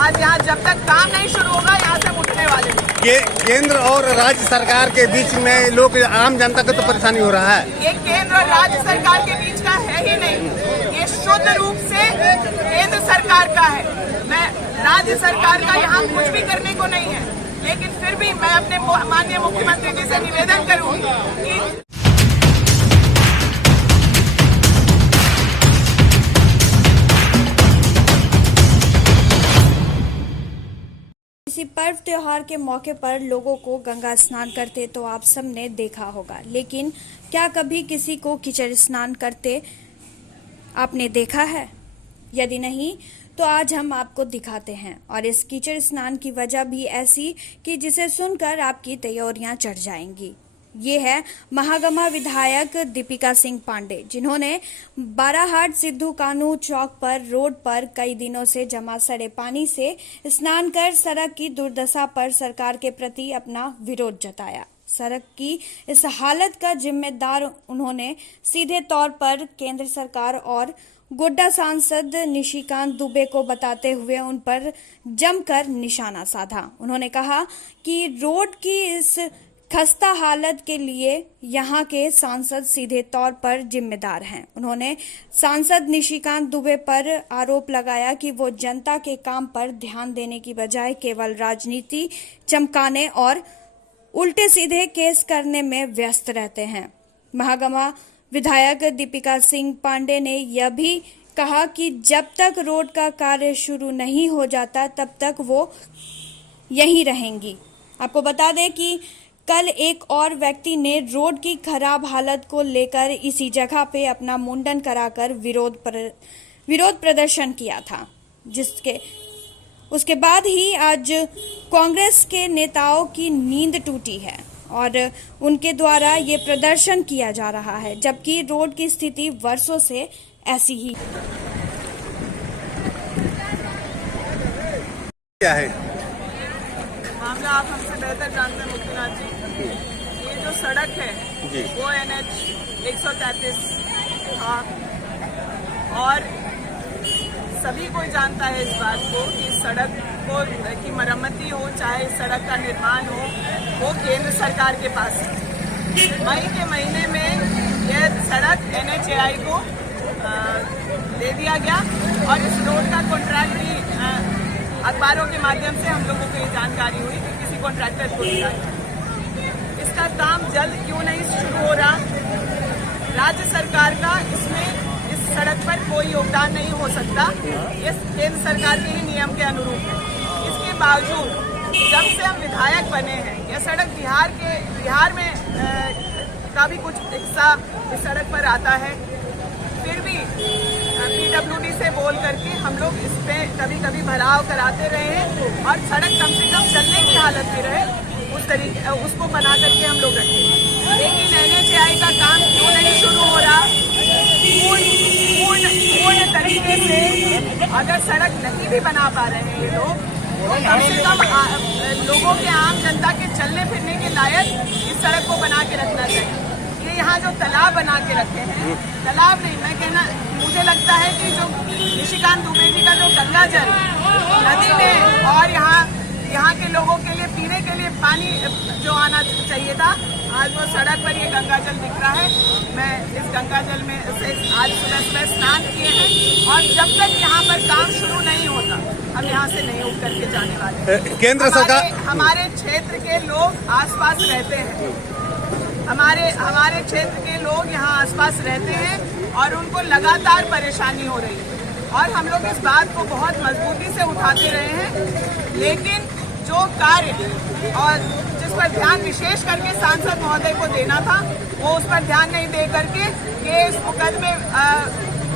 आज यहाँ जब तक काम नहीं शुरू होगा यहाँ से उठने वाले नहीं। ये केंद्र और राज्य सरकार के बीच में लोग आम जनता को तो परेशानी हो रहा है। ये केंद्र और राज्य सरकार के बीच का है ही नहीं, ये शुद्ध रूप से केंद्र सरकार का है। मैं राज्य सरकार का यहाँ कुछ भी करने को नहीं है, लेकिन फिर भी मैं अपने माननीय मुख्यमंत्री जी से निवेदन करूंगी कि किसी पर्व त्योहार के मौके पर लोगों को गंगा स्नान करते तो आप सबने देखा होगा, लेकिन क्या कभी किसी को कीचड़ स्नान करते आपने देखा है? यदि नहीं तो आज हम आपको दिखाते हैं। और इस कीचड़ स्नान की वजह भी ऐसी कि जिसे सुनकर आपकी तैयारियां चढ़ जाएंगी। ये है महागमा विधायक दीपिका सिंह पांडे, जिन्होंने बाराहाट सिद्धू कान्हू चौक पर रोड पर कई दिनों से जमा सड़े पानी से स्नान कर सड़क की दुर्दशा पर सरकार के प्रति अपना विरोध जताया। सड़क की इस हालत का जिम्मेदार उन्होंने सीधे तौर पर केंद्र सरकार और गोड्डा सांसद निशिकांत दुबे को बताते हुए उन पर जमकर निशाना साधा। उन्होंने कहा कि रोड की इस खस्ता हालत के लिए यहाँ के सांसद सीधे तौर पर जिम्मेदार हैं। उन्होंने सांसद निशिकांत दुबे पर आरोप लगाया कि वो जनता के काम पर ध्यान देने की बजाय केवल राजनीति चमकाने और उल्टे सीधे केस करने में व्यस्त रहते हैं। महागमा विधायक दीपिका सिंह पांडे ने यह भी कहा कि जब तक रोड का कार्य शुरू नहीं हो जाता तब तक वो यहीं रहेंगी। आपको बता दें कि कल एक और व्यक्ति ने रोड की खराब हालत को लेकर इसी जगह पे अपना मुंडन कराकर विरोध प्रदर्शन किया था, उसके बाद ही आज कांग्रेस के नेताओं की नींद टूटी है और उनके द्वारा ये प्रदर्शन किया जा रहा है, जबकि रोड की स्थिति वर्षों से ऐसी ही क्या है मामला आप हमसे बेहतर जानते हैं मुख्यनाथ जी। ये जो सड़क है वो NH 133 था और सभी कोई जानता है इस बात को कि सड़क की मरम्मती हो चाहे सड़क का निर्माण हो वो केंद्र सरकार के पास है। मई के महीने में यह सड़क NHAI को दे दिया गया और इस रोड का कॉन्ट्रैक्ट भी अखबारों के माध्यम से हम लोगों को ये जानकारी हुई कि किसी कॉन्ट्रैक्टर को दिया गया। इसका काम जल्द क्यों नहीं शुरू हो रहा? राज्य सरकार का इसमें इस सड़क पर कोई योगदान नहीं हो सकता, ये केंद्र सरकार के ही नियम के अनुरूप है। इसके बावजूद जब से हम विधायक बने हैं, यह सड़क बिहार में का भी कुछ हिस्सा इस सड़क पर आता है, फिर भी PWD से बोल करके हम लोग इस पे कभी कभी भराव कराते रहे हैं और सड़क कम से कम चलने की हालत में रहे उस तरीके उसको बना करके हम लोग रखे। लेकिन NHAI का काम क्यों नहीं शुरू हो रहा? पूर्ण तरीके से अगर सड़क नहीं भी बना पा रहे हैं ये लोग, तो कम से कम लोगों के आम जनता के चलने फिरने के लायक इस सड़क को बना के रखना चाहिए। ये यहाँ जो तालाब बना के रखे हैं, तालाब नहीं, मैं कहना मुझे लगता है कि जो निशिकांत दुबे जी का जो गंगा जल नदी में और यहाँ के लोगों के लिए पीने के लिए पानी जो आना चाहिए था, आज वो सड़क पर ये गंगा जल दिख रहा है। मैं इस गंगा जल में से आज सुबह स्नान किए हैं और जब तक यहाँ पर काम शुरू नहीं होता हम यहाँ से नहीं उठ करके जाने वाले। केंद्र सरकार हमारे क्षेत्र के लोग आसपास रहते हैं, हमारे क्षेत्र के लोग यहाँ आसपास रहते हैं और उनको लगातार परेशानी हो रही है और हम लोग इस बात को बहुत मजबूती से उठाते रहे हैं। लेकिन जो कार्य और जिस पर ध्यान विशेष करके सांसद महोदय को देना था वो उस पर ध्यान नहीं दे करके ये इस मुकदमे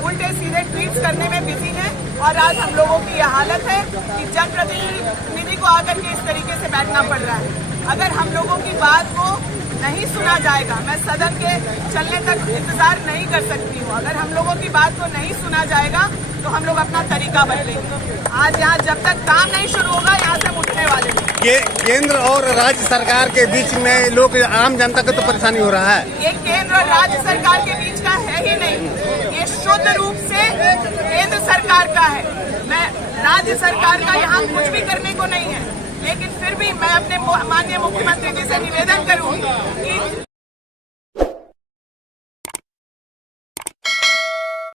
उल्टे सीधे ट्वीट्स करने में बिजी है और आज हम लोगों की यह हालत है कि जनप्रतिनिधि को आकर के इस तरीके से बैठना पड़ रहा है। अगर हम लोगों की बात को नहीं सुना जाएगा, मैं सदन के चलने तक इंतजार नहीं कर सकती हूँ। अगर हम लोगों की बात को नहीं सुना जाएगा तो हम लोग अपना तरीका बदलेंगे। आज यहाँ जब तक काम नहीं शुरू होगा यहाँ से उठने वाले नहीं। केंद्र और राज्य सरकार के बीच में लोग आम जनता को तो परेशानी हो रहा है। ये केंद्र और राज्य सरकार के बीच का है ही नहीं, ये शुद्ध रूप से केंद्र सरकार का है। मैं राज्य सरकार का यहाँ कुछ भी करने को नहीं है, लेकिन फिर भी मैं अपने माननीय मुख्यमंत्री जी से निवेदन करूंगी कि